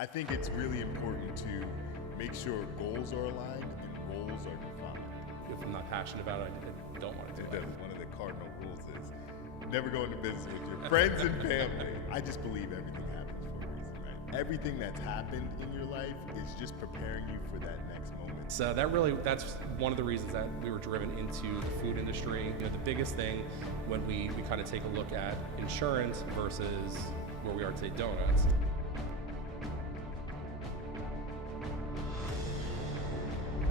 I think it's really important to make sure goals are aligned and roles are defined. If I'm not passionate about it, I don't want to do it. One of the cardinal rules is never go into business with your friends and family. I just believe everything happens for a reason, right? Everything that's happened in your life is just preparing you for that next moment. So that's one of the reasons that we were driven into the food industry. You know, the biggest thing when we kind of take a look at insurance versus where we are today, donuts.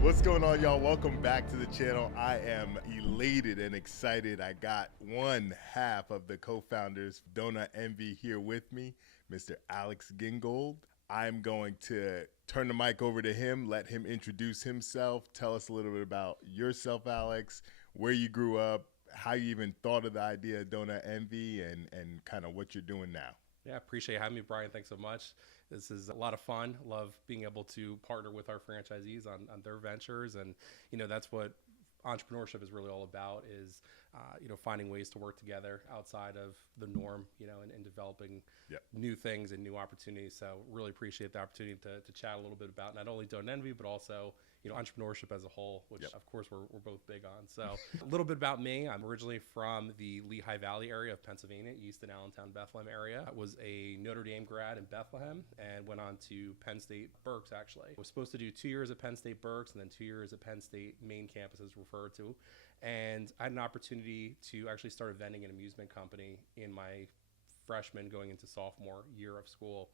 What's going on, y'all? Welcome back to the channel. I am elated and excited. I got one half of the co-founders of DonutNV here with me, Mr. Alex Gingold. I'm going to turn the mic over to him, let him introduce himself. Tell us a little bit about yourself, Alex, where you grew up, how you even thought of the idea of DonutNV, and kind of what you're doing now. Yeah, appreciate having me, Brian. Thanks so much. This is a lot of fun. Love being able to partner with our franchisees on their ventures. And, you know, that's what entrepreneurship is really all about is, finding ways to work together outside of the norm, and developing new things and new opportunities. So really appreciate the opportunity to chat a little bit about not only DonutNV, but also, entrepreneurship as a whole, which of course we're both big on. So a little bit about me. I'm originally from the Lehigh Valley area of Pennsylvania, Easton, Allentown, Bethlehem area. I was a Notre Dame grad in Bethlehem and went on to Penn State Berks, actually. I was supposed to do 2 years at Penn State Berks and then 2 years at Penn State main campus, as referred to. And I had an opportunity to actually start a vending and amusement company in my freshman going into sophomore year of school,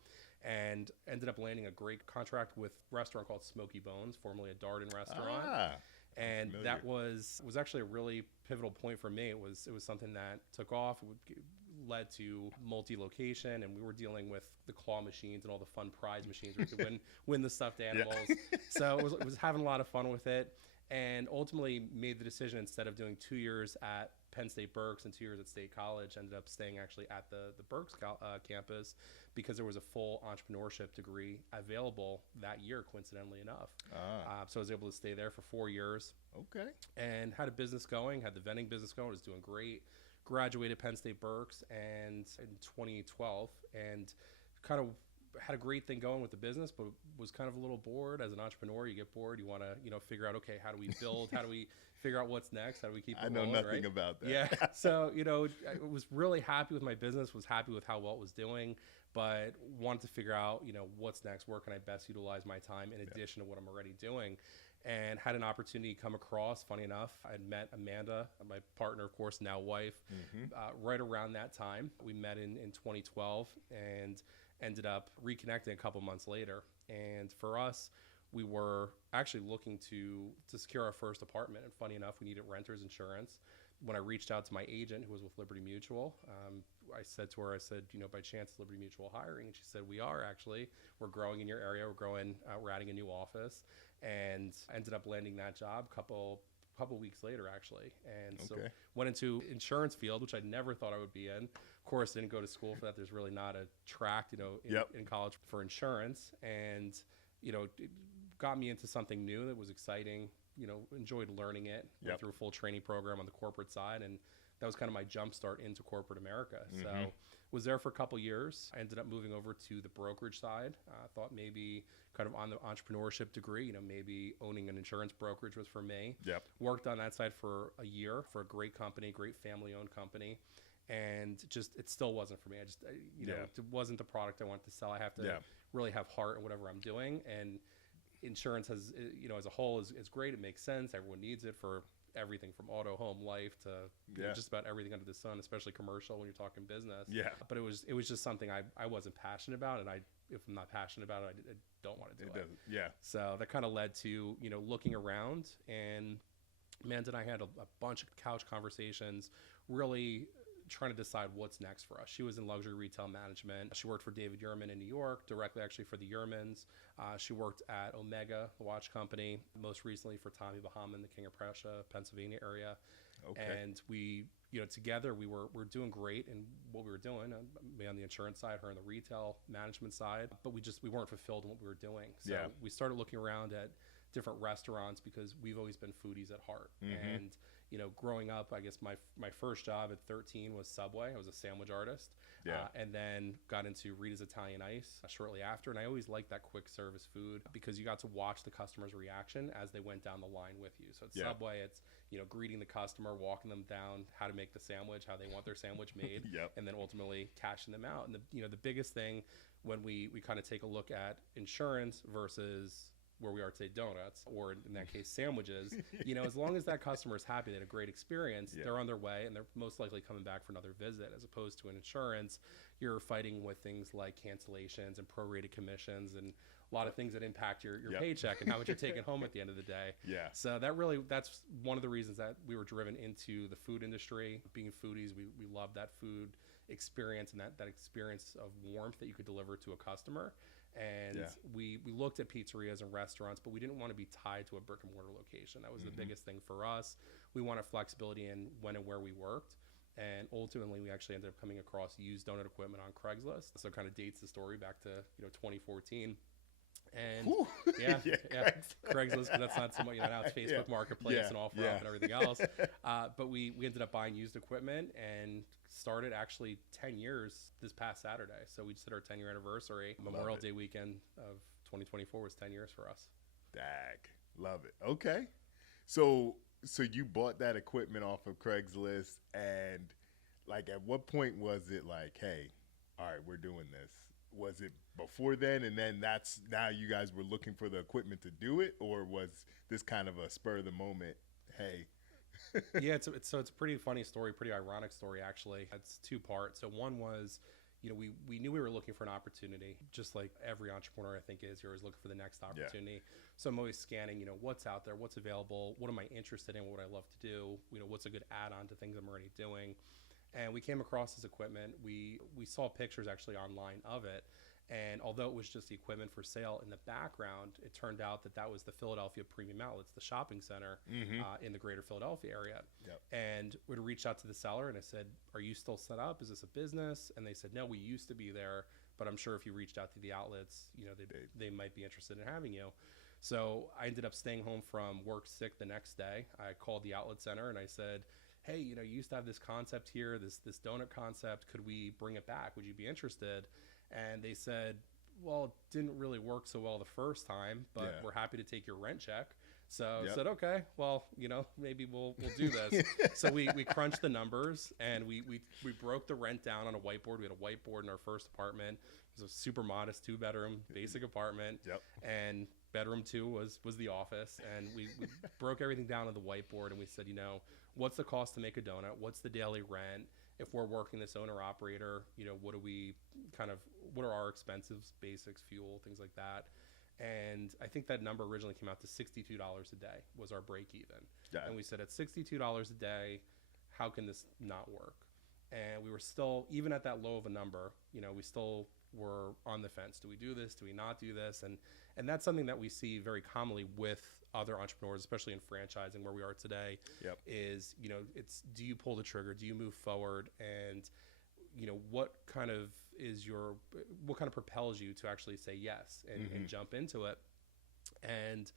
and ended up landing a great contract with a restaurant called Smoky Bones, formerly a Darden restaurant. And that was actually a really pivotal point for me. It was something that took off. It led to multi-location, and we were dealing with the claw machines and all the fun prize machines where you could win the stuffed animals. So it was having a lot of fun with it, and ultimately made the decision, instead of doing 2 years at Penn State Berks and 2 years at State College, ended up staying actually at the Berks campus because there was a full entrepreneurship degree available that year, coincidentally enough. So I was able to stay there for 4 years. Okay. And had a business going, had the vending business going, was doing great. Graduated Penn State Berks and in 2012, and kind of had a great thing going with the business, but was kind of a little bored. As an entrepreneur, you get bored. You want to, figure out, okay, how do we build? How do we figure out what's next? How do we keep it rolling? I know nothing about that. Yeah. So, I was really happy with my business, was happy with how well it was doing, but wanted to figure out, what's next? Where can I best utilize my time in addition to what I'm already doing? And had an opportunity come across. Funny enough, I had met Amanda, my partner, of course, now wife, right around that time. We met in 2012 and ended up reconnecting a couple months later. And for us, we were actually looking to secure our first apartment. And funny enough, we needed renter's insurance. When I reached out to my agent, who was with Liberty Mutual, I said to her, by chance, is Liberty Mutual hiring? And she said, we are actually. We're growing in your area. We're adding a new office. And ended up landing that job couple weeks later, actually. And so went into insurance field, which I never thought I would be in. Of course, didn't go to school for that. There's really not a track, in college for insurance. And, it got me into something new that was exciting. Enjoyed learning it. Went through a full training program on the corporate side, and that was kind of my jump start into corporate America. So was there for a couple years. I ended up moving over to the brokerage side. I thought maybe kind of on the entrepreneurship degree, maybe owning an insurance brokerage was for me. Worked on that side for a year for a great company, great family-owned company. And it still wasn't for me. It wasn't the product I wanted to sell. I have to really have heart in whatever I'm doing. And insurance has, as a whole is great. It makes sense. Everyone needs it for everything from auto, home, life to just about everything under the sun, especially commercial when you're talking business. But it was just something I wasn't passionate about. And if I'm not passionate about it, I don't want to do it. So that kind of led to, looking around, and Amanda and I had a bunch of couch conversations, really trying to decide what's next for us. She was in luxury retail management. She worked for David Yurman in New York, directly actually for the Yurmans. She worked at Omega, the watch company, most recently for Tommy Bahama in the King of Prussia, Pennsylvania area. And we, together we were doing great in what we were doing, me on the insurance side, her on the retail management side, but we weren't fulfilled in what we were doing. So we started looking around at different restaurants because we've always been foodies at heart. And, growing up, I guess my first job at 13 was Subway. I was a sandwich artist. And then got into Rita's Italian Ice shortly after. And I always liked that quick service food because you got to watch the customer's reaction as they went down the line with you. So at Subway, it's, you know, greeting the customer, walking them down how to make the sandwich, how they want their sandwich made, and then ultimately cashing them out. And the biggest thing when we kind of take a look at insurance versus where we are today, donuts, or in that case, sandwiches, you know, as long as that customer is happy, they had a great experience, they're on their way and they're most likely coming back for another visit, as opposed to an insurance, you're fighting with things like cancellations and prorated commissions and a lot of things that impact your paycheck and how much you're taking home at the end of the day. So that's one of the reasons that we were driven into the food industry. Being foodies, we love that food experience and that experience of warmth that you could deliver to a customer. And we looked at pizzerias and restaurants, but we didn't want to be tied to a brick and mortar location. That was the biggest thing for us. We wanted flexibility in when and where we worked. And ultimately, we actually ended up coming across used donut equipment on Craigslist. So it kind of dates the story back to 2014. And Craigslist, but that's not so much, now it's Facebook Marketplace and OfferUp and everything else. But we ended up buying used equipment and started actually 10 years this past Saturday. So we just hit our 10-year anniversary. Memorial Day weekend of 2024 was 10 years for us. Dag, love it. Okay. So you bought that equipment off of Craigslist, and like at what point was it like, hey, all right, we're doing this? Was it before then, and then that's now you guys were looking for the equipment to do it, or was this kind of a spur of the moment? Hey. It's a pretty funny story, pretty ironic story actually. It's two parts. So one was, we knew we were looking for an opportunity, just like every entrepreneur I think is. You're always looking for the next opportunity. So I'm always scanning, what's out there, what's available, what am I interested in, what would I love to do, what's a good add-on to things I'm already doing. And we came across this equipment. We saw pictures actually online of it. And although it was just the equipment for sale, in the background, it turned out that was the Philadelphia Premium Outlets, the shopping center in the greater Philadelphia area. And we'd reached out to the seller and I said, are you still set up? Is this a business? And they said, no, we used to be there, but I'm sure if you reached out to the outlets, they might be interested in having you. So I ended up staying home from work sick the next day. I called the outlet center and I said, hey, you used to have this concept here, this donut concept. Could we bring it back? Would you be interested? And they said, well, it didn't really work so well the first time, but we're happy to take your rent check. So I said, okay, well, maybe we'll do this. So we crunched the numbers and we broke the rent down on a whiteboard. We had a whiteboard in our first apartment. It was a super modest 2-bedroom basic apartment. And bedroom 2 was the office. And we broke everything down on the whiteboard and we said, what's the cost to make a donut? What's the daily rent? If we're working this owner operator, what are our expenses, basics, fuel, things like that. And I think that number originally came out to $62 a day was our break even. And we said at $62 a day, how can this not work? And we were still, even at that low of a number, we still were on the fence. Do we do this? Do we not do this? And that's something that we see very commonly with other entrepreneurs, especially in franchising where we are today, is, it's, do you pull the trigger? Do you move forward? And, what kind of propels you to actually say yes and jump into it? And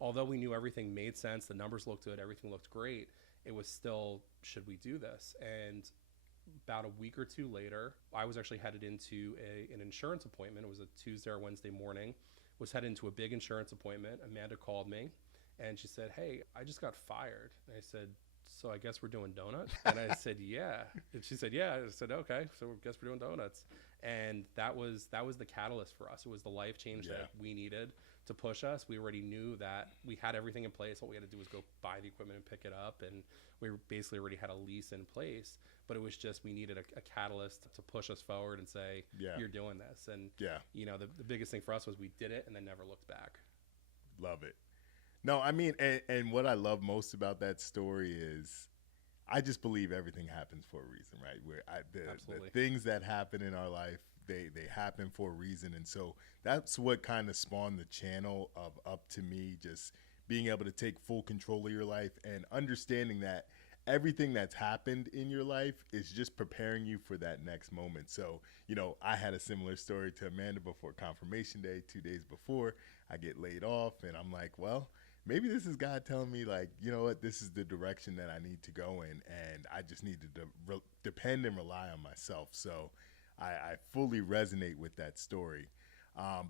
although we knew everything made sense, the numbers looked good, everything looked great, it was still, should we do this? And about a week or two later, I was actually headed into an insurance appointment. It was a Tuesday or Wednesday morning. Was headed into a big insurance appointment. Amanda called me and she said, hey, I just got fired. And I said, so I guess we're doing donuts? And I said, yeah. And she said, yeah. I said, okay, so I guess we're doing donuts. And that was the catalyst for us. It was the life change that we needed to push us. We already knew that we had everything in place. What we had to do was go buy the equipment and pick it up. And we basically already had a lease in place. But it was just, we needed a catalyst to push us forward and say, you're doing this. And, the biggest thing for us was we did it and then never looked back. Love it. No, I mean, and what I love most about that story is I just believe everything happens for a reason, right? The things that happen in our life, they happen for a reason. And so that's what kind of spawned the channel of Up to Me, just being able to take full control of your life and understanding that everything that's happened in your life is just preparing you for that next moment. So, I had a similar story to Amanda before confirmation day. 2 days before, I get laid off and I'm like, well, maybe this is God telling me, like, you know what, this is the direction that I need to go in, and I just need to depend and rely on myself. So I fully resonate with that story.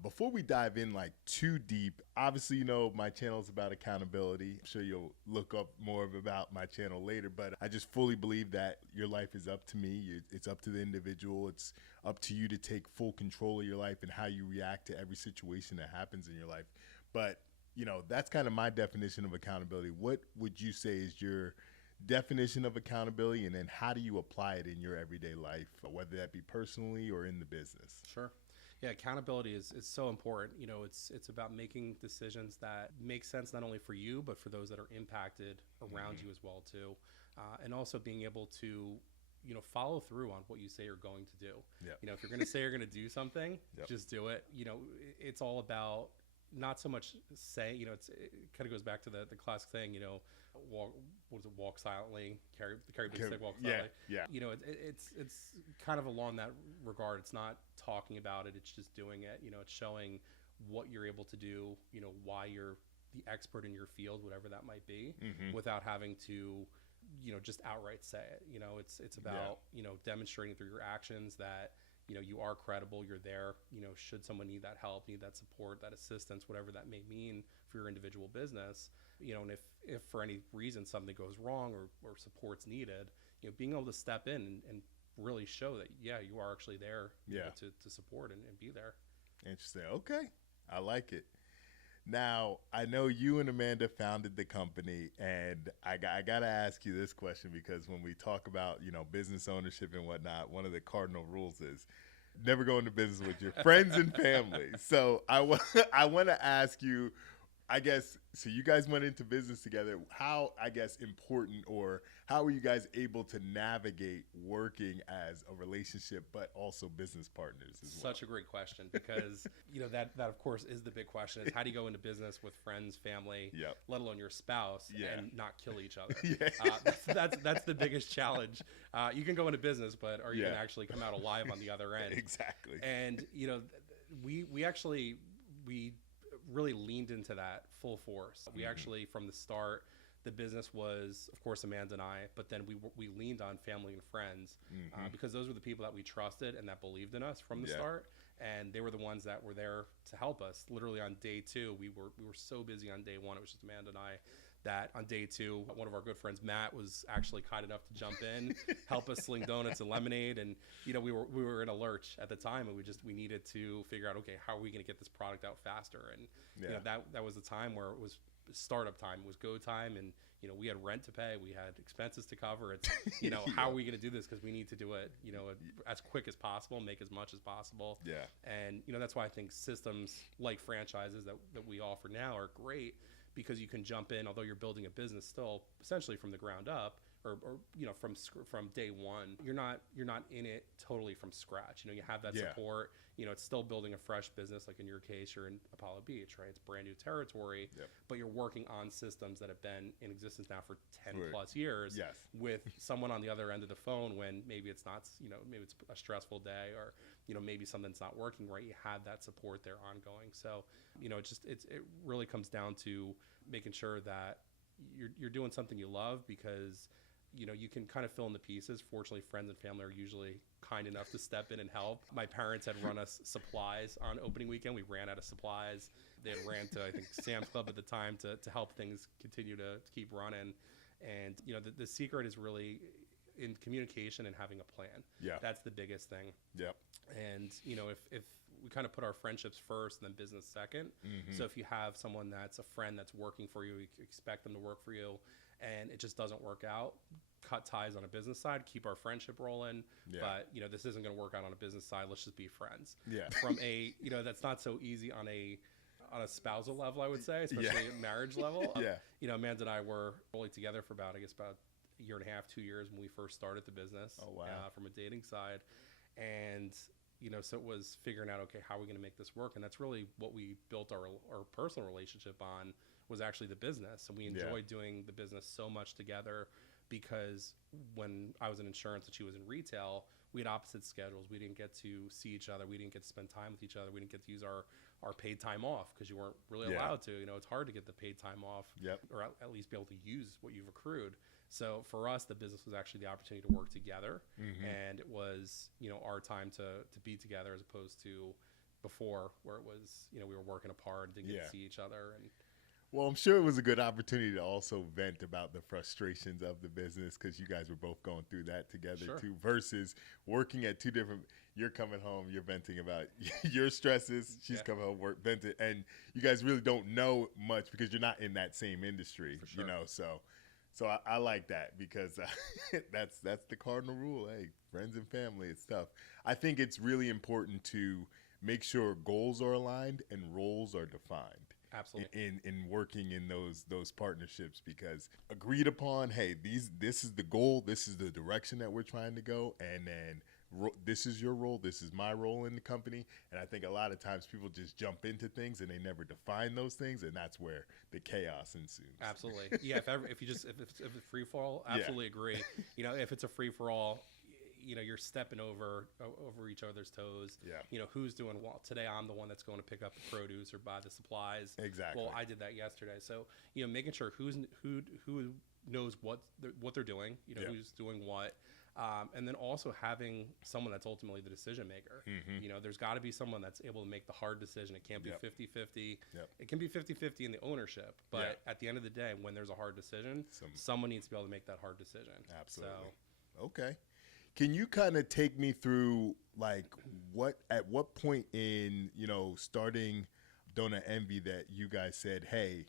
Before we dive in like too deep, obviously, you know, my channel is about accountability. I'm sure you'll look up more about my channel later, but I just fully believe that your life is up to me. It's up to the individual. It's up to you to take full control of your life and how you react to every situation that happens in your life. But, you know, that's kind of my definition of accountability. What would you say is your definition of accountability, and then how do you apply it in your everyday life, whether that be personally or in the business? Sure. Yeah, accountability is so important. You know, it's about making decisions that make sense not only for you, but for those that are impacted around you as well too, and also being able to, you know, follow through on what you say you're going to do. Yep. You know, if you're going to say you're going to do something, Yep. just do it. You know, it's all about not so much saying. You know, it kind of goes back to the classic saying. You know, walk silently, carry big stick, walk silently. Yeah. You know, it's kind of along that regard. It's not talking about it, it's just doing it. You know, it's showing what you're able to do, you know, why you're the expert in your field, whatever that might be, without having to, you know, just outright say it. You know, it's about, you know, demonstrating through your actions that, you know, you are credible, you're there. You know, should someone need that help, need that support, that assistance, whatever that may mean for your individual business, you know, and if for any reason something goes wrong or support's needed, you know, being able to step in and really show that, yeah, you are actually there, you know, to support and be there. Interesting. Okay. I like it. Now, I know you and Amanda founded the company, and I got to ask you this question, because when we talk about, you know, business ownership and whatnot, one of the cardinal rules is never go into business with your friends and family. So I want to ask you, I guess, so you guys went into business together. How, I guess, important, or how were you guys able to navigate working as a relationship, but also business partners as well? Such a great question, because, you know, that of course is the big question, is how do you go into business with friends, family, let alone your spouse, and not kill each other? That's the biggest challenge. You can go into business, but are you going to actually come out alive on the other end? Exactly. And, you know, we really leaned into that full force. We actually, from the start, the business was, of course, Amanda and I, but then we leaned on family and friends, because those were the people that we trusted and that believed in us from the start. And they were the ones that were there to help us. Literally on day two, we were so busy on day one, it was just Amanda and I, that on day two, one of our good friends, Matt, was actually kind enough to jump in, help us sling donuts and lemonade. And, you know, we were in a lurch at the time, and we needed to figure out, okay, how are we going to get this product out faster? And, you know, that was the time where it was startup time, it was go time. And, you know, we had rent to pay, we had expenses to cover. It's, you know, how are we going to do this? Because we need to do it, you know, as quick as possible, make as much as possible. And, you know, that's why I think systems like franchises that we offer now are great, because you can jump in, although you're building a business still essentially from the ground up, or you know, from day one. You're not in it totally from scratch. You know, you have that support. You know, it's still building a fresh business. Like in your case, you're in Apollo Beach, right? It's brand new territory, but you're working on systems that have been in existence now for 10 plus years, with someone on the other end of the phone when maybe it's not, you know, maybe it's a stressful day, or, you know, maybe something's not working right. You have that support there ongoing. So, you know, it really comes down to making sure that you're doing something you love, because, you know, you can kind of fill in the pieces. Fortunately, friends and family are usually kind enough to step in and help. My parents had run us supplies on opening weekend. We ran out of supplies. They had ran to, I think, Sam's Club at the time to help things continue to keep running. And, you know, the secret is really in communication and having a plan. That's the biggest thing. And, you know, if we kind of put our friendships first and then business second. So if you have someone that's a friend that's working for you, you expect them to work for you, and it just doesn't work out, cut ties on a business side, keep our friendship rolling. But, you know, this isn't going to work out on a business side. Let's just be friends. From a, you know, that's not so easy on a spousal level, I would say, especially at marriage level. You know, Amanda and I were only together for about a year and a half, 2 years when we first started the business. From a dating side. And, you know, so it was figuring out, okay, how are we going to make this work? And that's really what we built our personal relationship on, was actually the business. And we enjoyed doing the business so much together, because when I was in insurance and she was in retail, we had opposite schedules. We didn't get to see each other. We didn't get to spend time with each other. We didn't get to use our our paid time off because you weren't really Yeah. allowed to. You know, it's hard to get the paid time off, Yep. or at least be able to use what you've accrued. So for us, the business was actually the opportunity to work together, and it was, you know, our time to be together as opposed to before, where it was, you know, we were working apart, didn't get Yeah. to see each other. And Well, I'm sure it was a good opportunity to also vent about the frustrations of the business because you guys were both going through that together Sure. too, versus working at two different. You're coming home, you're venting about your stresses. She's Yeah. coming home, work venting, and you guys really don't know much because you're not in that same industry, For sure. you know. So I like that because that's the cardinal rule. Hey, friends and family, it's tough. I think it's really important to make sure goals are aligned and roles are defined absolutely. in working in those partnerships, because agreed upon, hey, this is the goal, this is the direction that we're trying to go, and then this is your role, this is my role in the company. And I think a lot of times people just jump into things and they never define those things, and that's where the chaos ensues. Absolutely. Yeah. If it's free for all, absolutely agree. You know, if it's a free for all, you know, you're stepping over each other's toes. Yeah. You know, who's doing what? Today I'm the one that's going to pick up the produce or buy the supplies. Exactly. Well, I did that yesterday. So, you know, making sure who knows what they're doing, you know, Yeah. who's doing what. And then also having someone that's ultimately the decision maker. You know, there's got to be someone that's able to make the hard decision. It can't be Yep. 50-50. Yep. It can be 50-50 in the ownership, but Yeah. at the end of the day, when there's a hard decision, someone needs to be able to make that hard decision. Absolutely. So, Okay. Can you kind of take me through, like, at what point in, you know, starting DonutNV that you guys said, hey,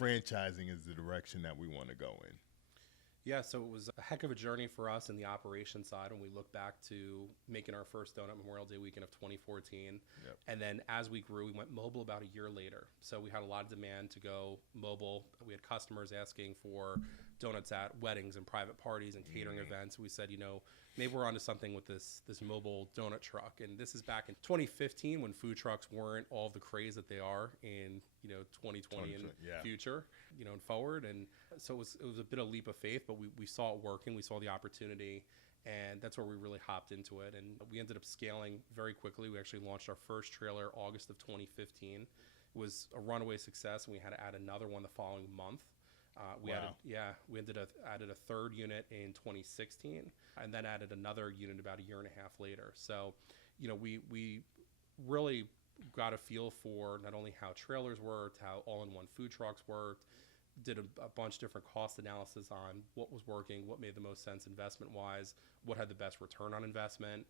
franchising is the direction that we want to go in? yeah, so it was a heck of a journey for us in the operation side when we look back to making our first Donut Memorial Day weekend of 2014. Yep. And then as we grew, we went mobile about a year later. So we had a lot of demand to go mobile. We had customers asking for donuts at weddings and private parties and catering events. We said, you know, maybe we're onto something with this mobile donut truck. And this is back in 2015 when food trucks weren't all the craze that they are in, you know, 2020 and yeah. future, you know, and forward. And so it was a bit of a leap of faith, but we saw it working. We saw the opportunity, and that's where we really hopped into it. And we ended up scaling very quickly. We actually launched our first trailer August of 2015. It was a runaway success, and we had to add another one the following month. We added a third unit in 2016, and then added another unit about a year and a half later. So, you know, we really got a feel for not only how trailers worked, how all-in-one food trucks worked, did a bunch of different cost analysis on what was working, what made the most sense investment-wise, what had the best return on investment.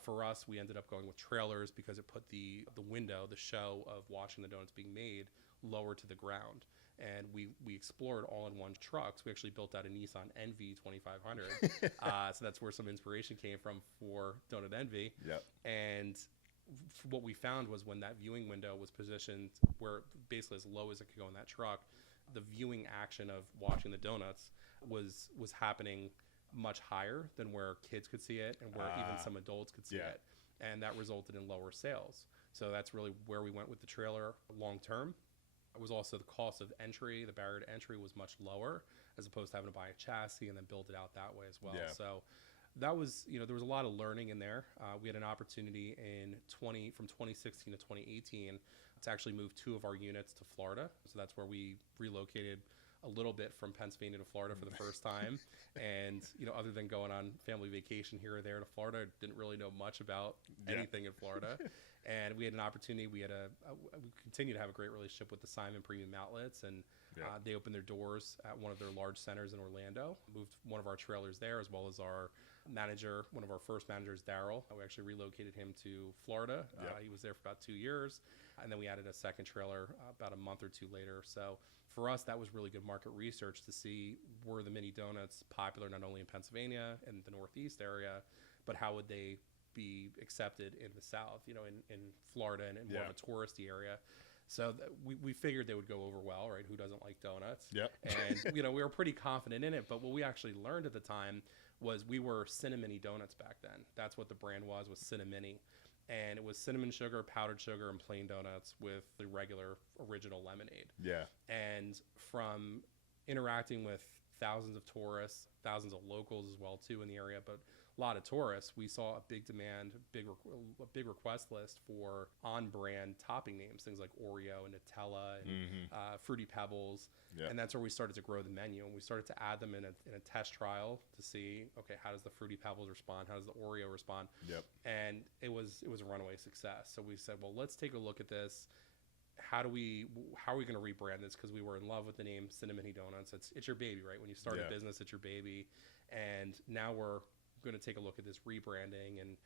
For us, we ended up going with trailers because it put the window, the show of watching the donuts being made, lower to the ground. And we explored all-in-one trucks. We actually built out a Nissan NV 2500. So that's where some inspiration came from for DonutNV. Yep. And what we found was when that viewing window was positioned where basically as low as it could go in that truck, the viewing action of watching the donuts was happening much higher than where kids could see it and where even some adults could see it. And that resulted in lower sales. So that's really where we went with the trailer long term. It was also the cost of entry, the barrier to entry was much lower as opposed to having to buy a chassis and then build it out that way as well. Yeah. So that was, you know, there was a lot of learning in there. We had an opportunity from 2016 to 2018 to actually move 2 of our units to Florida. So that's where we relocated a little bit from Pennsylvania to Florida for the first time. And, you know, other than going on family vacation here or there to Florida, I didn't really know much about anything in Florida. And we had an opportunity. We continue to have a great relationship with the Simon Premium Outlets, and they opened their doors at one of their large centers in Orlando. Moved one of our trailers there, as well as our manager, one of our first managers, Daryl. We actually relocated him to Florida. He was there for about 2 years, and then we added a second trailer about a month or two later. So for us, that was really good market research to see were the mini donuts popular not only in Pennsylvania and the Northeast area, but how would they be accepted in the South, you know, in Florida and in more of a touristy area. So we figured they would go over well, right? Who doesn't like donuts? Yep. And, you know, we were pretty confident in it. But what we actually learned at the time was we were Cinnamony Donuts back then. That's what the brand was Cinnamony. And it was cinnamon sugar, powdered sugar, and plain donuts with the regular original lemonade. Yeah. And from interacting with thousands of tourists, thousands of locals as well, too, in the area, but lot of tourists, we saw a big demand, a big request list for on-brand topping names, things like Oreo and Nutella and Fruity Pebbles. Yeah. And that's where we started to grow the menu, and we started to add them in a test trial to see, okay, how does the Fruity Pebbles respond? How does the Oreo respond? Yep. And it was a runaway success. So we said, well, let's take a look at this. How are we going to rebrand this? Because we were in love with the name Cinnamony Donuts. It's your baby, right? When you start a business, it's your baby. And now we're going to take a look at this rebranding, and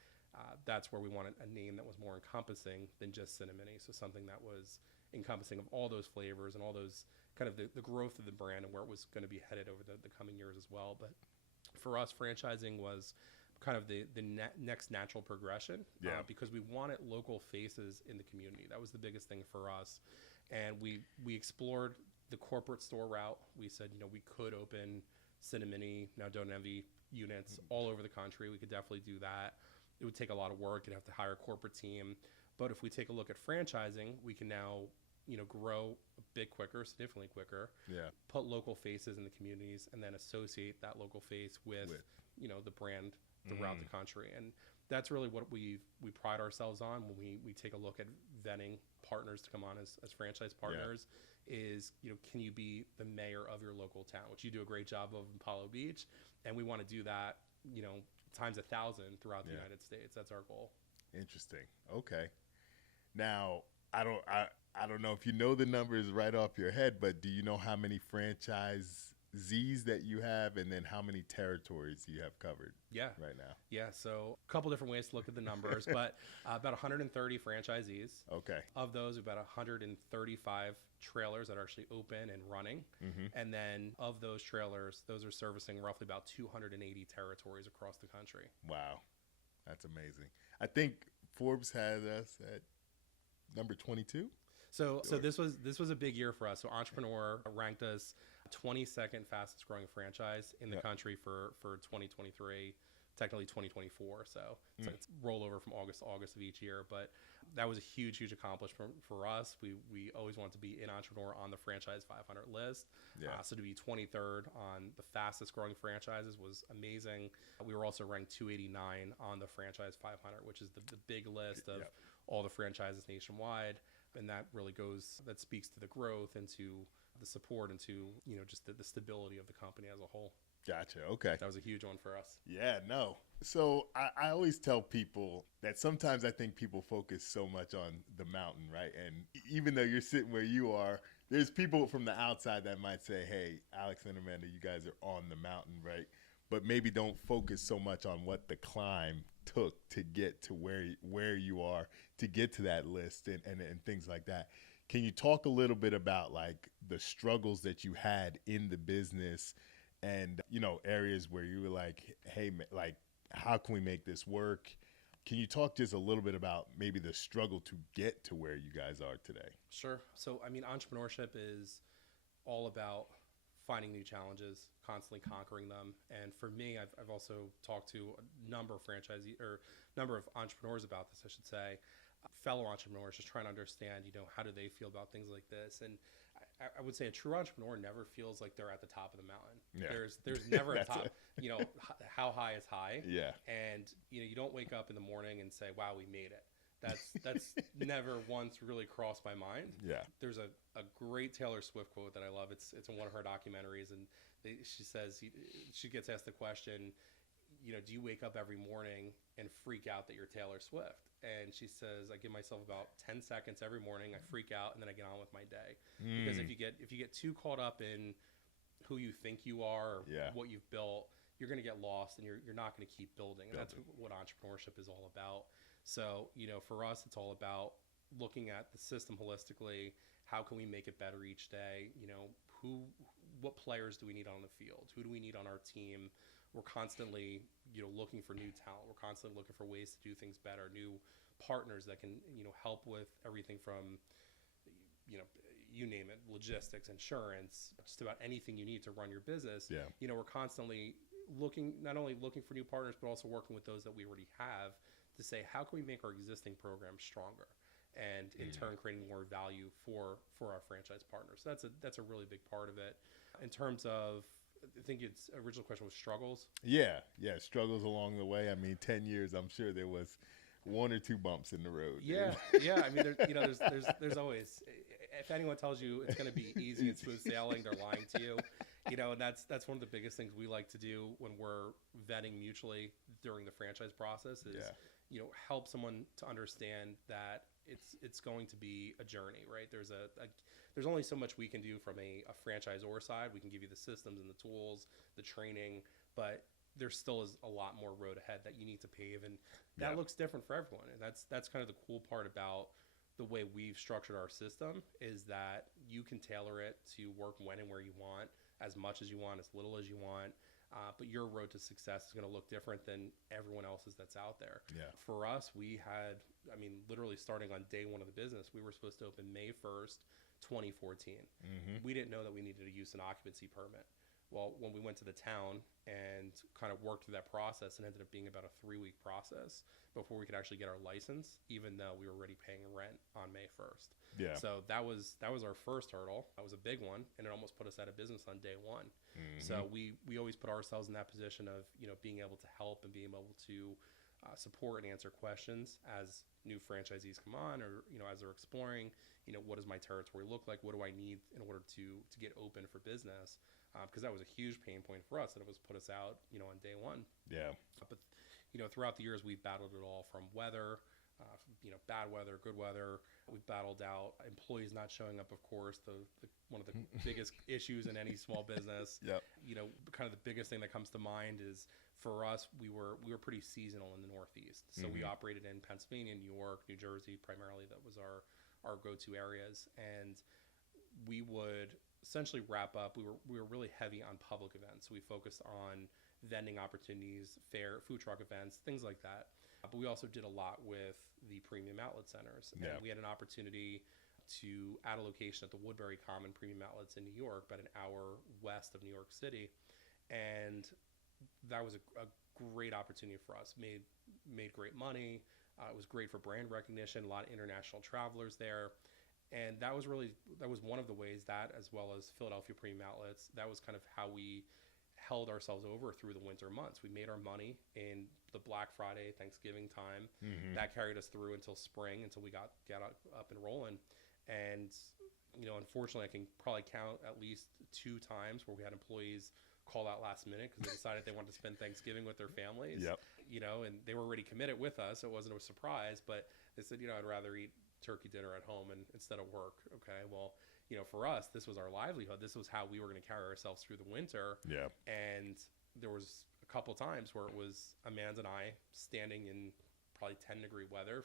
that's where we wanted a name that was more encompassing than just Cinnamony. So something that was encompassing of all those flavors and all those kind of the growth of the brand and where it was going to be headed over the coming years as well. But for us, franchising was kind of the next natural progression, because we wanted local faces in the community. That was the biggest thing for us. And we explored the corporate store route. We said, we could open Cinnamony, now DonutNV units all over the country. We could definitely do that. It would take a lot of work. You'd have to hire a corporate team. But if we take a look at franchising, we can now grow a bit quicker, significantly quicker, put local faces in the communities, and then associate that local face with the brand throughout the country. And that's really what we pride ourselves on when we take a look at vetting partners to come on as franchise partners is, can you be the mayor of your local town, which you do a great job of in Apollo Beach. And we want to do that, times 1,000 throughout the United States. That's our goal. Interesting. Okay. Now, I don't know if you know the numbers right off your head, but do you know how many franchisees that you have, and then how many territories you have covered right now? Yeah, so a couple different ways to look at the numbers, but about 130 franchisees. Okay. Of those, about 135 trailers that are actually open and running. And then of those trailers, those are servicing roughly about 280 territories across the country. Wow, that's amazing. I think Forbes had us at number 22. So this was a big year for us. So Entrepreneur ranked us 22nd fastest growing franchise in the country for 2023, technically 2024. So it's rollover from August to August of each year. But that was a huge accomplishment for us. We always wanted to be in Entrepreneur on the Franchise 500 list. So to be 23rd on the fastest growing franchises was amazing. We were also ranked 289 on the Franchise 500, which is the big list of all the franchises nationwide. And that really that speaks to the growth and to the support and to, just the stability of the company as a whole. Gotcha. Okay. That was a huge one for us. Yeah, no. So I always tell people that sometimes I think people focus so much on the mountain, right? And even though you're sitting where you are, there's people from the outside that might say, hey, Alex and Amanda, you guys are on the mountain, right? But maybe don't focus so much on what the climb took to get to where you are, to get to that list and things like that. Can you talk a little bit about like the struggles that you had in the business and, areas where you were like, hey, like, how can we make this work? Can you talk just a little bit about maybe the struggle to get to where you guys are today? Sure. So, entrepreneurship is all about finding new challenges, constantly conquering them. And for me, I've also talked to a number of number of entrepreneurs about this, I should say, fellow entrepreneurs, just trying to understand, how do they feel about things like this? And I would say a true entrepreneur never feels like they're at the top of the mountain. Yeah. There's never a top, how high is high. Yeah. And, you don't wake up in the morning and say, wow, we made it. That's never once really crossed my mind. Yeah. There's a great Taylor Swift quote that I love. It's in one of her documentaries, and she says, she gets asked the question, do you wake up every morning and freak out that you're Taylor Swift? And she says, I give myself about 10 seconds every morning. I freak out, and then I get on with my day. Because if you get too caught up in who you think you are or what you've built, you're going to get lost, and you're not going to keep building. And that's what entrepreneurship is all about. So, for us, it's all about looking at the system holistically. How can we make it better each day? What players do we need on the field? Who do we need on our team? We're constantly, looking for new talent. We're constantly looking for ways to do things better, new partners that can, help with everything from, you name it, logistics, insurance, just about anything you need to run your business. Yeah. We're constantly not only looking for new partners, but also working with those that we already have to say, how can we make our existing programs stronger? And in turn, creating more value for our franchise partners. So that's a really big part of it. In terms of, I think its original question was struggles. Yeah, struggles along the way. I mean, 10 years, I'm sure there was one or two bumps in the road. Yeah, yeah. I mean, there's always. If anyone tells you it's going to be easy and smooth sailing, they're lying to you. And that's one of the biggest things we like to do when we're vetting mutually during the franchise process is, help someone to understand that it's going to be a journey, right? There's only so much we can do from a franchisor side. We can give you the systems and the tools, the training, but there still is a lot more road ahead that you need to pave, and that looks different for everyone. And that's kind of the cool part about the way we've structured our system is that you can tailor it to work when and where you want, as much as you want, as little as you want. But your road to success is going to look different than everyone else's that's out there. Yeah. For us, we had, literally starting on day one of the business, we were supposed to open May 1st, 2014. Mm-hmm. We didn't know that we needed to use an occupancy permit. Well, when we went to the town and kind of worked through that process, it ended up being about a 3-week process before we could actually get our license, even though we were already paying rent on May 1st. Yeah. So that was our first hurdle. That was a big one, and it almost put us out of business on day one. Mm-hmm. So we always put ourselves in that position of being able to help and being able to support and answer questions as new franchisees come on, or as they're exploring. What does my territory look like? What do I need in order to get open for business? Because that was a huge pain point for us, and it was put us out, on day one. Yeah. But, throughout the years, we've battled it all from weather, bad weather, good weather. We've battled out employees not showing up, of course, one of the biggest issues in any small business. Yep. Kind of the biggest thing that comes to mind is for us, we were pretty seasonal in the Northeast. So we operated in Pennsylvania, New York, New Jersey, primarily. That was our go-to areas. And we would essentially wrap up. We were really heavy on public events. So we focused on vending opportunities, food truck events, things like that. But we also did a lot with the premium outlet centers. And we had an opportunity to add a location at the Woodbury Common Premium Outlets in New York, about an hour west of New York City. And that was a great opportunity for us. Made great money. It was great for brand recognition, a lot of international travelers there. And that was one of the ways that, as well as Philadelphia Premium Outlets, that was kind of how we held ourselves over through the winter months. We made our money in the Black Friday, Thanksgiving time. Mm-hmm. That carried us through until spring, until we got up and rolling. And, unfortunately, I can probably count at least 2 times where we had employees call out last minute because they decided they wanted to spend Thanksgiving with their families. Yep. And they were already committed with us. So it wasn't a surprise, but they said, I'd rather eat turkey dinner at home instead of work. Okay, well, for us, this was our livelihood. This was how we were going to carry ourselves through the winter. Yeah. And there was a couple times where it was Amanda and I standing in probably 10-degree weather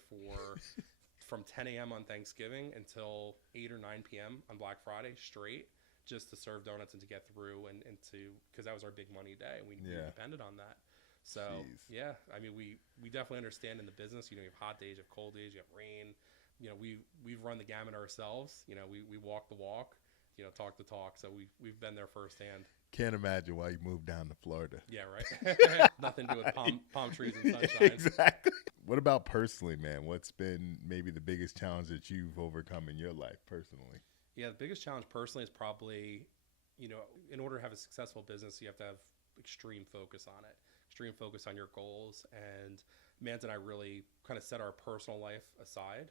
from 10 a.m. on Thanksgiving until 8 or 9 p.m. on Black Friday straight, just to serve donuts and to get through and to, because that was our big money day. We depended on that. So, Jeez. we definitely understand in the business. You have hot days, you have cold days, you have rain. We've run the gamut ourselves. We walk the walk, talk the talk. So we've been there firsthand. Can't imagine why you moved down to Florida. Yeah, right. Nothing to do with palm trees and sunshine. Exactly. What about personally, man? What's been maybe the biggest challenge that you've overcome in your life personally? Yeah, the biggest challenge personally is probably, in order to have a successful business, you have to have extreme focus on it, extreme focus on your goals. And Mans and I really kind of set our personal life aside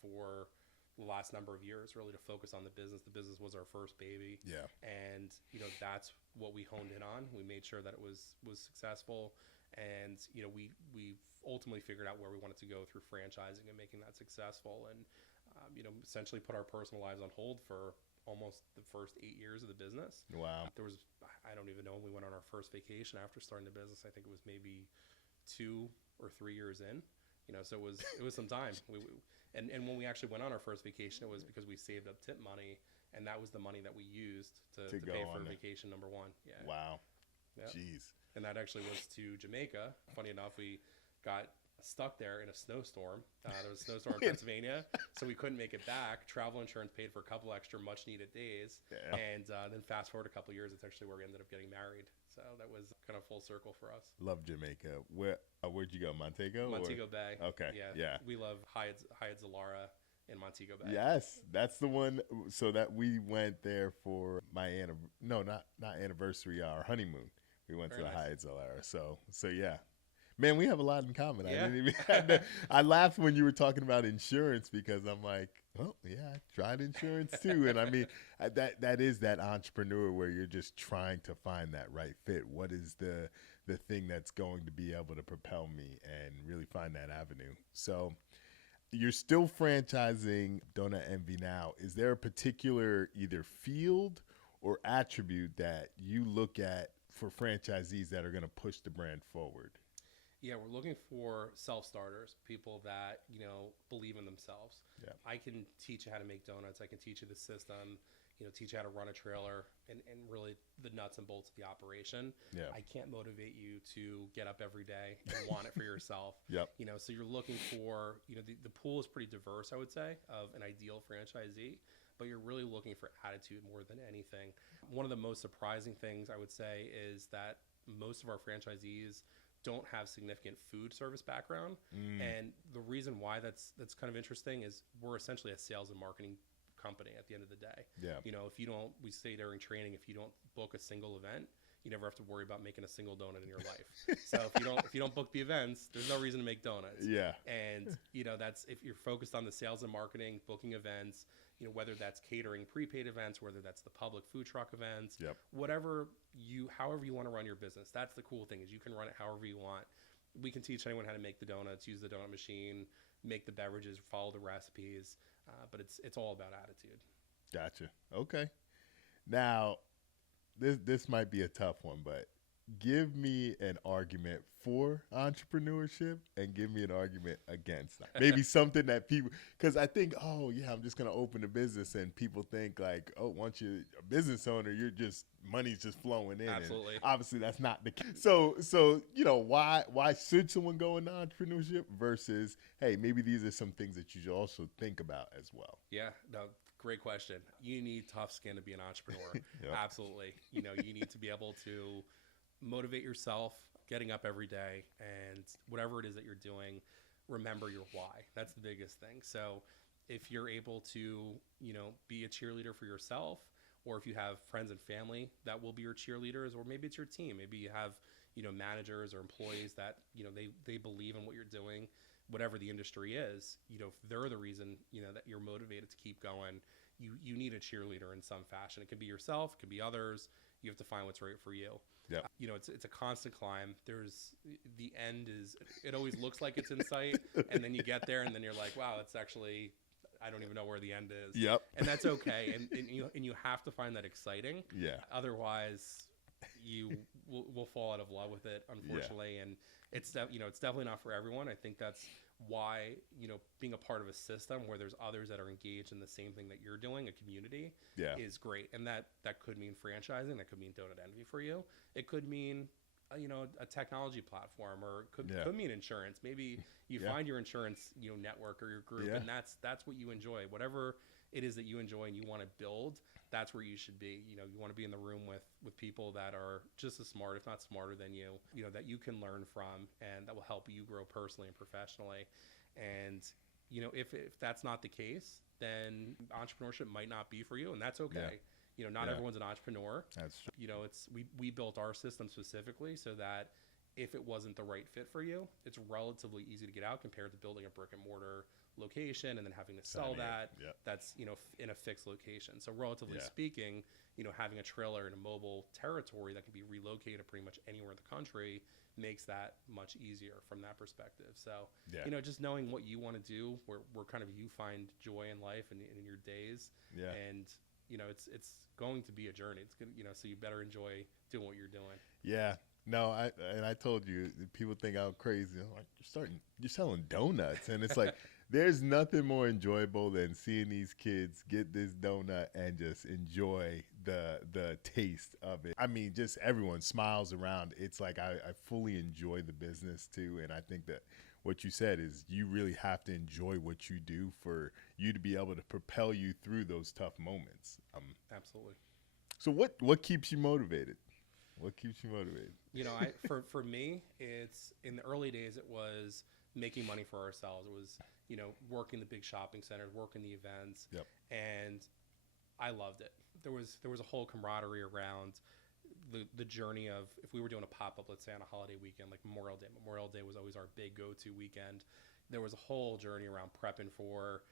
for the last number of years, really to focus on the business. The business was our first baby. Yeah. And, that's what we honed in on. We made sure that it was successful. And, we ultimately figured out where we wanted to go through franchising and making that successful. And, essentially put our personal lives on hold for almost the first 8 years of the business. Wow. There was, I don't even know when we went on our first vacation after starting the business. I think it was maybe 2 or 3 years in, so it was some time. And when we actually went on our first vacation, it was because we saved up tip money, and that was the money that we used to pay for vacation number 1. Yeah. Wow. Yep. Jeez. And that actually was to Jamaica. Funny enough, we got stuck there in a snowstorm. There was a snowstorm in Pennsylvania, so we couldn't make it back. Travel insurance paid for a couple extra much needed days. Yeah. And then fast forward a couple of years, it's actually where we ended up getting married. So that was kind of full circle for us. Love Jamaica. Where'd you go? Montego Bay. Okay. Yeah. We love Hyatt Zilara. in Montego Bay. Yes, that's the one. So that we went there for my no, not anniversary, our honeymoon. We went Very to the nice. Hyatt Zilara. So yeah, man, we have a lot in common. I Yeah. didn't even. I laughed when you were talking about insurance because I'm like, oh yeah, I tried insurance too. And I mean, that is that entrepreneur where you're just trying to find that right fit. What is the thing that's going to be able to propel me and really find that avenue? So you're still franchising DonutNV now. Is there a particular either field or attribute that you look at for franchisees that are going to push the brand forward? Yeah, we're looking for self-starters, people that, believe in themselves. Yeah. I can teach you how to make donuts. I can teach you the system, teach you how to run a trailer and really the nuts and bolts of the operation. Yeah. I can't motivate you to get up every day and want it for yourself. Yep. So you're looking for, the pool is pretty diverse, I would say, of an ideal franchisee, but you're really looking for attitude more than anything. One of the most surprising things I would say is that most of our franchisees don't have significant food service background. And the reason why that's kind of interesting is we're essentially a sales and marketing company at the end of the day. Yeah. We say during training, if you don't book a single event, you never have to worry about making a single donut in your life. So if you don't book the events, there's no reason to make donuts. Yeah. And that's if you're focused on the sales and marketing, booking events, whether that's catering prepaid events, whether that's the public food truck events, Yep. however you want to run your business. That's the cool thing is you can run it however you want. We can teach anyone how to make the donuts, use the donut machine, make the beverages, follow the recipes. But it's all about attitude. Gotcha. Okay. Now, this might be a tough one, but give me an argument for entrepreneurship and give me an argument against. Maybe something that people, because I think, oh yeah, I'm just gonna open a business, and people think like, oh, once you're a business owner, money's just flowing in. Absolutely. And obviously, that's not the case. So why should someone go into entrepreneurship versus, hey, maybe these are some things that you should also think about as well. Yeah, no, great question. You need tough skin to be an entrepreneur. Yep. Absolutely. You need to be able to motivate yourself, getting up every day, and whatever it is that you're doing, remember your why. That's the biggest thing. So if you're able to, be a cheerleader for yourself, or if you have friends and family that will be your cheerleaders, or maybe it's your team, maybe you have, managers or employees that, they believe in what you're doing, whatever the industry is, if they're the reason, that you're motivated to keep going, you need a cheerleader in some fashion. It can be yourself, it can be others. You have to find what's right for you. Yeah. It's a constant climb. The end it always looks like it's in sight, and then you get there, and then you're like, wow, it's actually, I don't even know where the end is. Yep. And that's okay. And you have to find that exciting. Yeah. Otherwise, you will fall out of love with it, unfortunately. Yeah. And it's definitely not for everyone. I think that's why, being a part of a system where there's others that are engaged in the same thing that you're doing, a community, is great. And that could mean franchising, that could mean DonutNV for you. It could mean, a technology platform, or it could mean insurance. Maybe you find your insurance, network or your group, and that's what you enjoy. Whatever it is that you enjoy and you want to build, that's where you should be. You want to be in the room with people that are just as smart, if not smarter than you, that you can learn from, and that will help you grow personally and professionally. And, if that's not the case, then entrepreneurship might not be for you, and that's okay. Not everyone's an entrepreneur. That's true. We built our system specifically so that if it wasn't the right fit for you, it's relatively easy to get out compared to building a brick and mortar location and then having to sell that. Yep. That's, in a fixed location. So relatively speaking, having a trailer in a mobile territory that can be relocated pretty much anywhere in the country makes that much easier from that perspective. So, just knowing what you want to do, where kind of you find joy in life and in your days. Yeah. And, it's going to be a journey. It's good, so you better enjoy doing what you're doing. Yeah. No, I told you, people think I'm crazy. I'm like, you're selling donuts. And it's like, there's nothing more enjoyable than seeing these kids get this donut and just enjoy the taste of it. I mean, just everyone smiles around. It's like, I fully enjoy the business too. And I think that what you said is you really have to enjoy what you do for you to be able to propel you through those tough moments. Absolutely. So what keeps you motivated? What keeps you motivated? For me, it's in the early days, it was making money for ourselves. It was, you know, working the big shopping centers, working the events. Yep. And I loved it. There was a whole camaraderie around the journey of, if we were doing a pop-up, let's say on a holiday weekend, like Memorial Day was always our big go-to weekend. There was a whole journey around prepping for,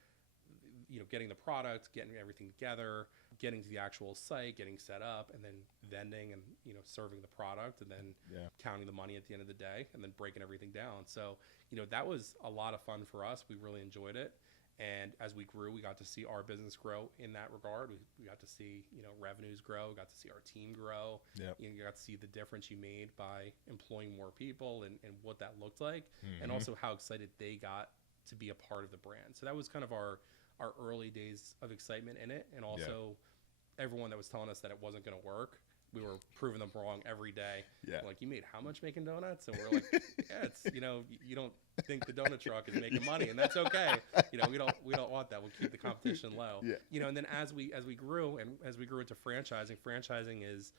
you know, getting the product, getting everything together, getting to the actual site, getting set up, and then vending and, you know, serving the product, and then counting the money at the end of the day, and then breaking everything down. So, you know, that was a lot of fun for us. We really enjoyed it. And as we grew, we got to see our business grow in that regard. We got to see, you know, revenues grow. We got to see our team grow. Yep. You know, you got to see the difference you made by employing more people, and what that looked like, and also how excited they got to be a part of the brand. So that was kind of our early days of excitement in it. And also everyone that was telling us that it wasn't going to work, we were proving them wrong every day. Yeah. Like, you made how much making donuts? And we're like, yeah, it's, you know, you don't think the donut truck is making money, and that's okay. You know, we don't want that. We'll keep the competition low. Yeah. You know, and then as we grew, and as we grew into franchising is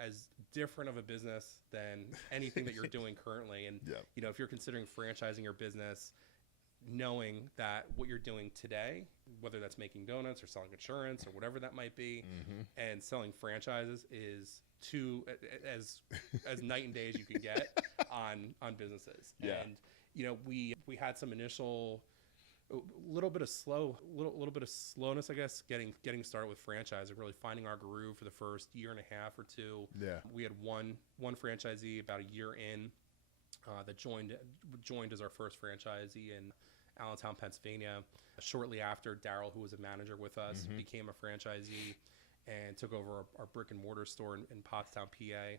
as different of a business than anything that you're doing currently. And, you know, if you're considering franchising your business, knowing that what you're doing today, whether that's making donuts or selling insurance or whatever that might be, and selling franchises, is as night and day as you can get on businesses. And, you know, we had some initial little bit of slowness, I guess, getting started with franchise and really finding our groove for the first year and a half or two. We had one franchisee about a year in that joined as our first franchisee in Allentown, Pennsylvania. Shortly after, Daryl, who was a manager with us, became a franchisee and took over our brick and mortar store in Pottstown, PA.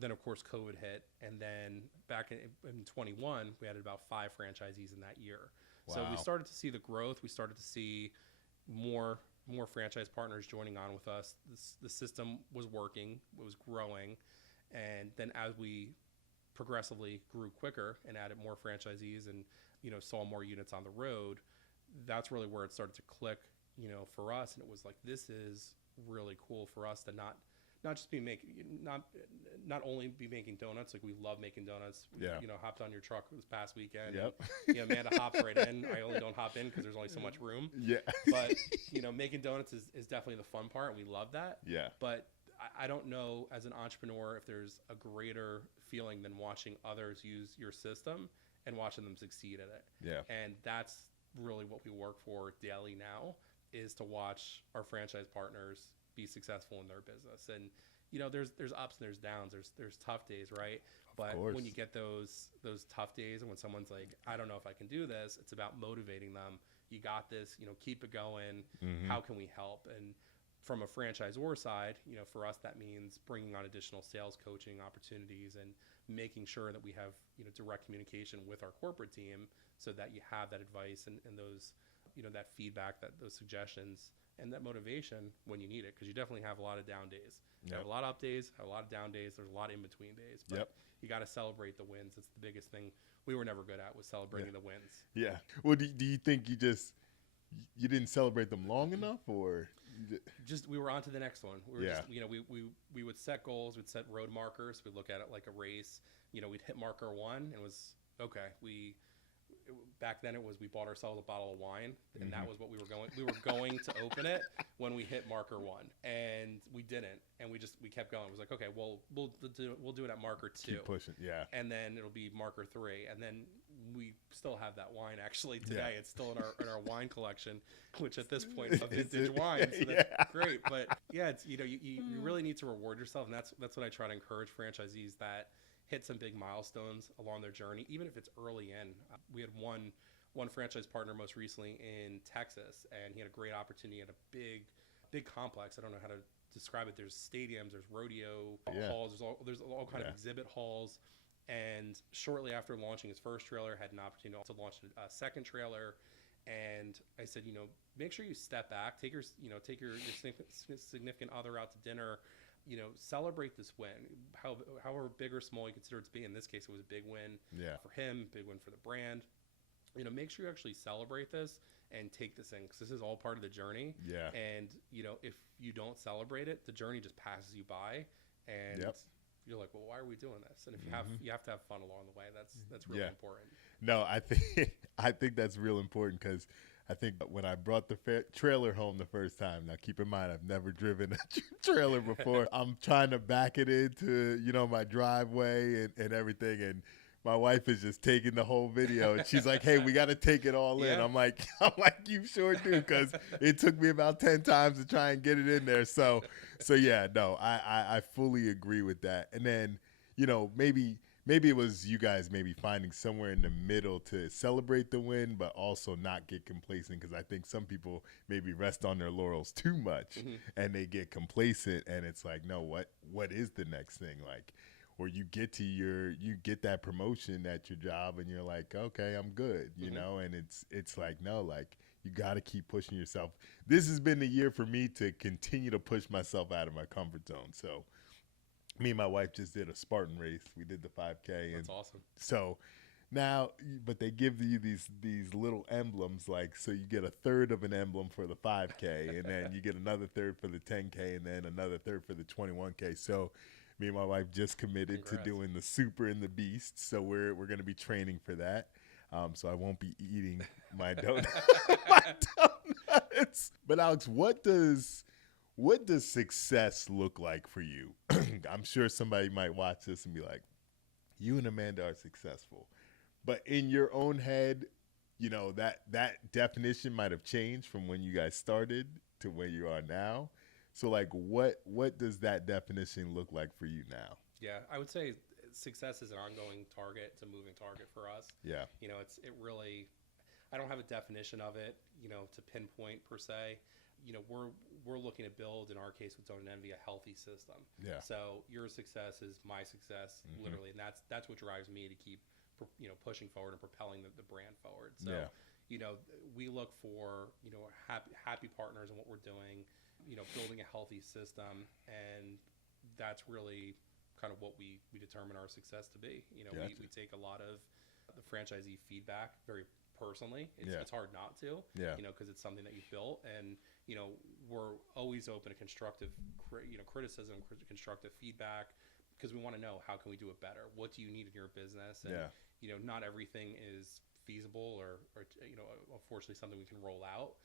Then, of course, COVID hit. And then back in 21, we had about 5 franchisees in that year. Wow. So we started to see the growth. We started to see more franchise partners joining on with us. The system was working. It was growing. And then as we progressively grew quicker and added more franchisees and, you know, saw more units on the road, that's really where it started to click, you know, for us. And it was like, this is really cool for us to not just be not only be making donuts. Like, we love making donuts. We, you know, hopped on your truck this past weekend. And, you know, Amanda hops right in. I only don't hop in because there's only so much room. But, you know, making donuts is definitely the fun part, and we love that. But I don't know, as an entrepreneur, if there's a greater feeling than watching others use your system and watching them succeed at it. And that's really what we work for daily now, is to watch our franchise partners be successful in their business. And, you know, there's ups and there's downs. There's tough days, right? But when you get those tough days, and when someone's like, I don't know if I can do this, it's about motivating them. You got this, you know, keep it going. How can we help? And from a franchisor side, you know, for us, that means bringing on additional sales coaching opportunities and making sure that we have, you know, direct communication with our corporate team, so that you have that advice and those, you know, that feedback, those suggestions, and that motivation when you need it. Because you definitely have a lot of down days. You have a lot of up days, have a lot of down days. There's a lot in between days. But you got to celebrate the wins. It's the biggest thing we were never good at, was celebrating the wins. Well, do you think you didn't celebrate them long enough, or just we were on to the next one? We were just, you know, we would set goals. We'd set road markers. We'd look at it like a race. You know, we'd hit marker 1, and it was okay. Back then it was, we bought ourselves a bottle of wine, and that was what we were going to open it when we hit marker 1, and we didn't, and we kept going. It was like, okay, well, we'll do it at marker 2. Keep pushing, and then it'll be marker 3, and then we still have that wine actually today. It's still in our wine collection, which at this point is a vintage wine, so that's great. But yeah, it's, you know, you really need to reward yourself, and that's what I try to encourage franchisees that hit some big milestones along their journey, even if it's early in. We had one franchise partner most recently in Texas, and he had a great opportunity at a big complex. I don't know how to describe it. There's stadiums, there's rodeo halls, there's all kind of exhibit halls. And shortly after launching his first trailer, had an opportunity to launch a second trailer. And I said, you know, make sure you step back, take your significant other out to dinner. You know, celebrate this win, however big or small you consider it to be. In this case, it was a big win for him, big win for the brand. You know, make sure you actually celebrate this and take this in, because this is all part of the journey. And, you know, if you don't celebrate it, the journey just passes you by. And you're like, well, why are we doing this? And if you have to have fun along the way. That's really important. No, I think I think that's real important because I think when I brought the trailer home the first time, now keep in mind I've never driven a trailer before. I'm trying to back it into my driveway and everything, and my wife is just taking the whole video, and she's like, "Hey, we got to take it all in." Yeah. I'm like, "You sure do?" Because it took me about 10 times to try and get it in there. So yeah, no, I fully agree with that. And then maybe it was you guys maybe finding somewhere in the middle to celebrate the win, but also not get complacent, because I think some people maybe rest on their laurels too much and they get complacent, and it's like, no, what is the next thing? Like, or you get that promotion at your job and you're like, okay, I'm good, and it's like, no, like, you got to keep pushing yourself. This has been the year for me to continue to push myself out of my comfort zone. So me and my wife just did a Spartan race. We did the 5K. That's awesome. So now, but they give you these little emblems, like, so you get a third of an emblem for the 5K, and then you get another third for the 10K, and then another third for the 21K. So me and my wife just committed to doing the Super and the Beast. So we're going to be training for that. So I won't be eating my donuts. But Alex, what does success look like for you? I'm sure somebody might watch this and be like, you and Amanda are successful. But in your own head, that definition might have changed from when you guys started to where you are now. So like, what does that definition look like for you now? Yeah, I would say success is an ongoing target. It's a moving target for us. Yeah. It really, I don't have a definition of it, to pinpoint per se. We're looking to build, in our case with DonutNV, a healthy system. Yeah. So your success is my success, literally, and that's what drives me to keep, pushing forward and propelling the brand forward. So, we look for, happy partners in what we're doing, building a healthy system, and that's really kind of what we determine our success to be. Gotcha. We take a lot of the franchisee feedback very personally. It's hard not to, because it's something that you built, and we're always open to constructive, criticism, constructive feedback, because we want to know, how can we do it better? What do you need in your business? And not everything is feasible or unfortunately something we can roll out.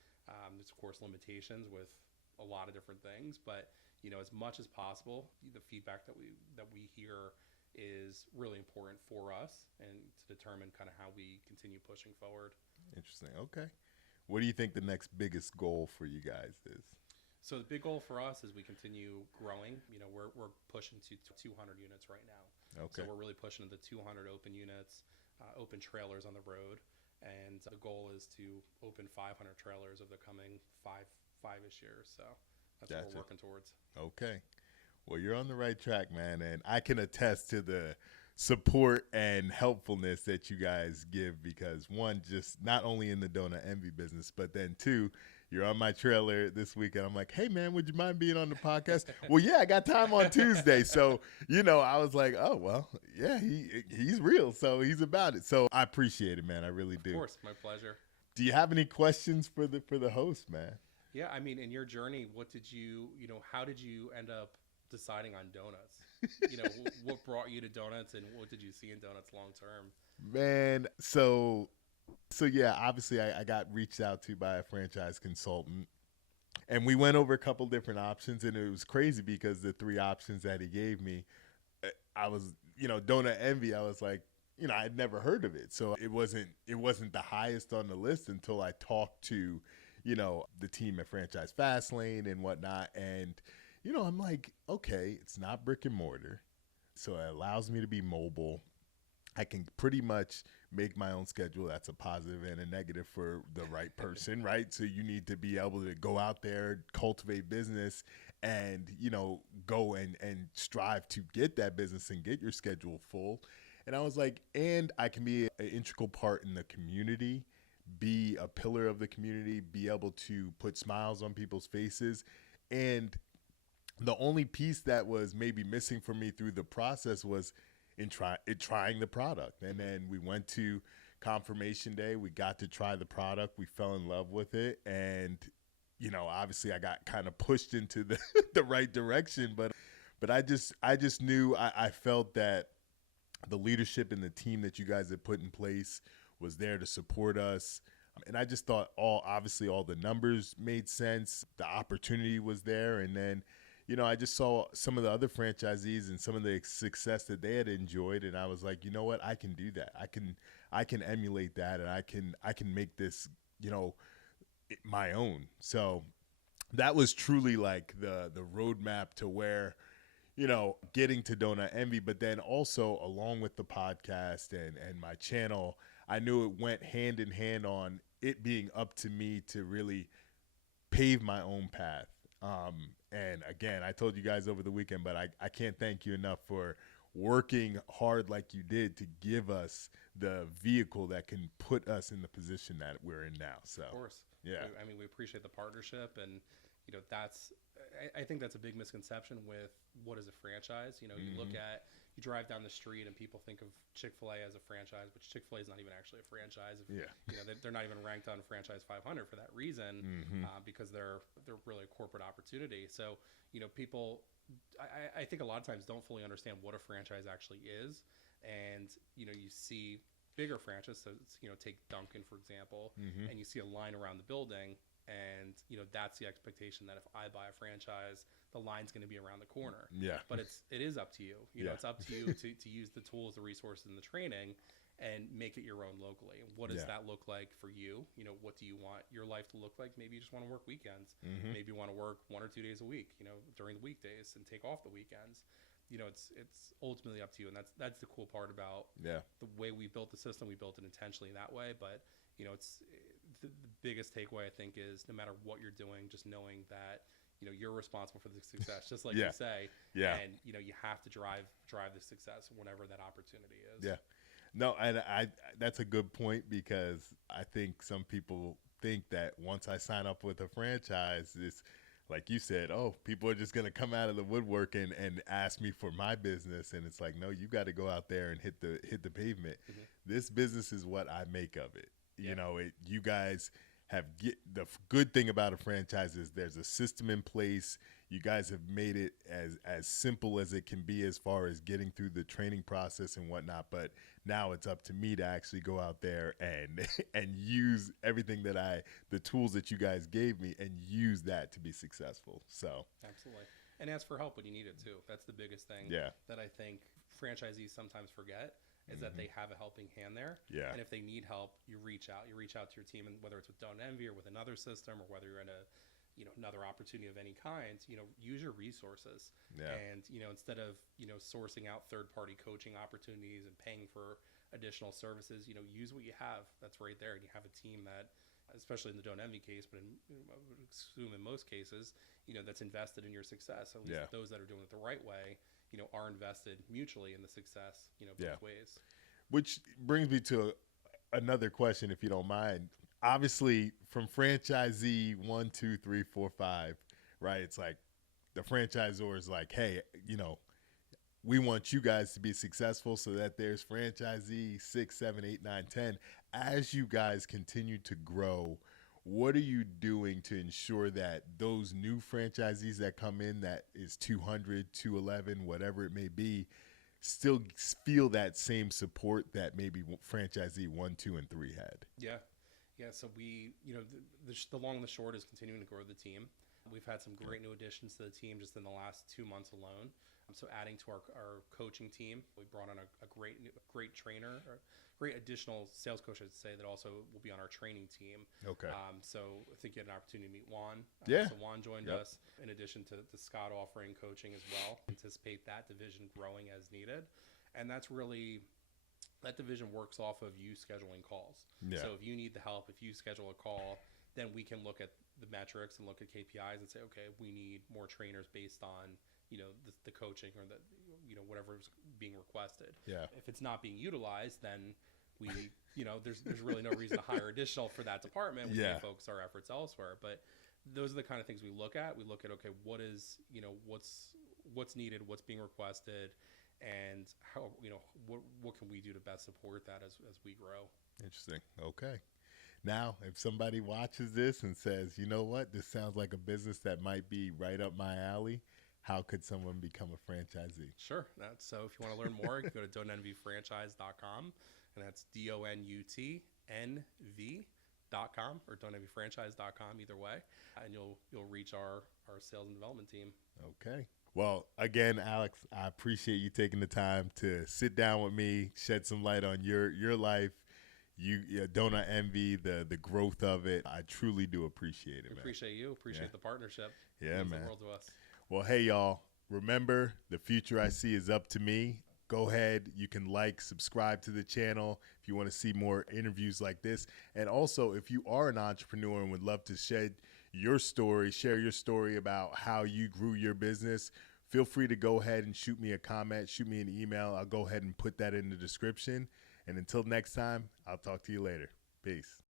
There's of course limitations with a lot of different things, but as much as possible, the feedback that we hear is really important for us, and to determine kind of how we continue pushing forward. Interesting. Okay. What do you think the next biggest goal for you guys is? So the big goal for us is we continue growing. We're pushing to 200 units right now. Okay. So we're really pushing to the 200 open units, open trailers on the road, and the goal is to open 500 trailers over the coming five-ish years. So that's what we're working towards. Okay. Well, you're on the right track, man, and I can attest to the support and helpfulness that you guys give, because one, just not only in the DonutNV business, but then two, you're on my trailer this week, and I'm like, hey, man, would you mind being on the podcast? Well, yeah, I got time on Tuesday. So, I was like, oh, well, yeah, he's real, so he's about it. So I appreciate it, man. I really do. Of course, my pleasure. Do you have any questions for the host, man? Yeah, I mean, in your journey, how did you end up deciding on donuts? What brought you to donuts, and what did you see in donuts long term? Man, so yeah, obviously I got reached out to by a franchise consultant, and we went over a couple different options, and it was crazy because the three options that he gave me, I was, DonutNV, I was like, I'd never heard of it. So it wasn't the highest on the list until I talked to, the team at Franchise Fastlane and whatnot. And, I'm like, okay, it's not brick and mortar, so it allows me to be mobile. I can pretty much make my own schedule. That's a positive and a negative for the right person, right? So you need to be able to go out there, cultivate business, and, go and strive to get that business and get your schedule full. And I was like, and I can be an integral part in the community, be a pillar of the community, be able to put smiles on people's faces. And the only piece that was maybe missing for me through the process was in trying the product. And then we went to confirmation day. We got to try the product. We fell in love with it. And, obviously I got kind of pushed into the right direction, but But I just knew, I felt that the leadership and the team that you guys had put in place was there to support us. And I just thought obviously all the numbers made sense. The opportunity was there. And then, I just saw some of the other franchisees and some of the success that they had enjoyed. And I was like, you know what, I can do that. I can emulate that, and I can make this, my own. So that was truly like the roadmap to where, getting to DonutNV, but then also along with the podcast and my channel, I knew it went hand in hand on it being up to me to really pave my own path. And again, I told you guys over the weekend, but I can't thank you enough for working hard like you did to give us the vehicle that can put us in the position that we're in now. So, of course. Yeah. I mean, we appreciate the partnership, and I think that's a big misconception with what is a franchise. You drive down the street and people think of Chick-fil-A as a franchise, which Chick-fil-A is not even actually a franchise. They're not even ranked on Franchise 500 for that reason, because they're really a corporate opportunity. So, people, I think a lot of times don't fully understand what a franchise actually is. And, you see bigger franchises, so take Dunkin', for example, and you see a line around the building, and that's the expectation that if I buy a franchise, the line's going to be around the corner. Yeah. But it is up to you. It's up to you to use the tools, the resources, and the training, and make it your own locally. What does that look like for you? What do you want your life to look like? Maybe you just want to work weekends. Maybe you want to work 1 or 2 days a week, during the weekdays, and take off the weekends. It's ultimately up to you, and that's the cool part about the way we built the system. We built it intentionally that way, but it's the biggest takeaway I think is no matter what you're doing, just knowing that you're responsible for the success, just like you say, and you have to drive the success whenever that opportunity is. Yeah, no, and I that's a good point, because I think some people think that once I sign up with a franchise, it's like you said, people are just going to come out of the woodwork and ask me for my business. And it's like, no, you got to go out there and hit the pavement. This business is what I make of it. You guys the good thing about a franchise is there's a system in place. You guys have made it as simple as it can be as far as getting through the training process and whatnot. But now it's up to me to actually go out there and use everything the tools that you guys gave me, and use that to be successful. So absolutely. And ask for help when you need it too. That's the biggest thing that I think franchisees sometimes forget, is that they have a helping hand there. Yeah. And if they need help, you reach out to your team, and whether it's with DonutNV or with another system, or whether you're in another opportunity of any kind, use your resources. Yeah. And, instead of, sourcing out third-party coaching opportunities and paying for additional services, use what you have that's right there. And you have a team that, especially in the DonutNV case, but I would assume in most cases, that's invested in your success. At least those that are doing it the right way, are invested mutually in the success, both ways. Which brings me to another question, if you don't mind. Obviously, from franchisee 1, 2, 3, 4, 5, right? It's like the franchisor is like, hey, we want you guys to be successful, so that there's franchisee 6, 7, 8, 9, 10. As you guys continue to grow, what are you doing to ensure that those new franchisees that come in, that is 200, 211, whatever it may be, still feel that same support that maybe franchisee 1, 2, and 3 had? Yeah. So we, the long and the short is continuing to grow the team. We've had some great new additions to the team just in the last 2 months alone. So adding to our coaching team, we brought on a great trainer, or great additional sales coach, I'd say, that also will be on our training team. Okay. So I think you had an opportunity to meet Juan. So Juan joined us, in addition to Scott offering coaching as well. Anticipate that division growing as needed. And that's really, that division works off of you scheduling calls. Yeah. So if you need the help, if you schedule a call, then we can look at the metrics and look at KPIs and say, okay, we need more trainers based on the coaching, or the whatever's being requested. Yeah. If it's not being utilized, then we there's really no reason to hire additional for that department. We can focus our efforts elsewhere. But those are the kind of things we look at. We look at, okay, what is what's needed, what's being requested, and how what can we do to best support that as we grow. Interesting. Okay. Now, if somebody watches this and says, you know what, this sounds like a business that might be right up my alley, how could someone become a franchisee? Sure. So if you want to learn more, you can go to DonutNVFranchise.com, and that's DonutNV.com or DonutNVFranchise.com, either way, and you'll reach our sales and development team. Okay. Well, again, Alex, I appreciate you taking the time to sit down with me, shed some light on your life, DonutNV, the growth of it. I truly do appreciate it, man. Appreciate you. Appreciate the partnership. Yeah, It means man. the world to us. Well, hey, y'all, remember, the future I see is up to me. Go ahead. You can subscribe to the channel if you want to see more interviews like this. And also, if you are an entrepreneur and would love to share your story about how you grew your business, feel free to go ahead and shoot me a comment, shoot me an email. I'll go ahead and put that in the description. And until next time, I'll talk to you later. Peace.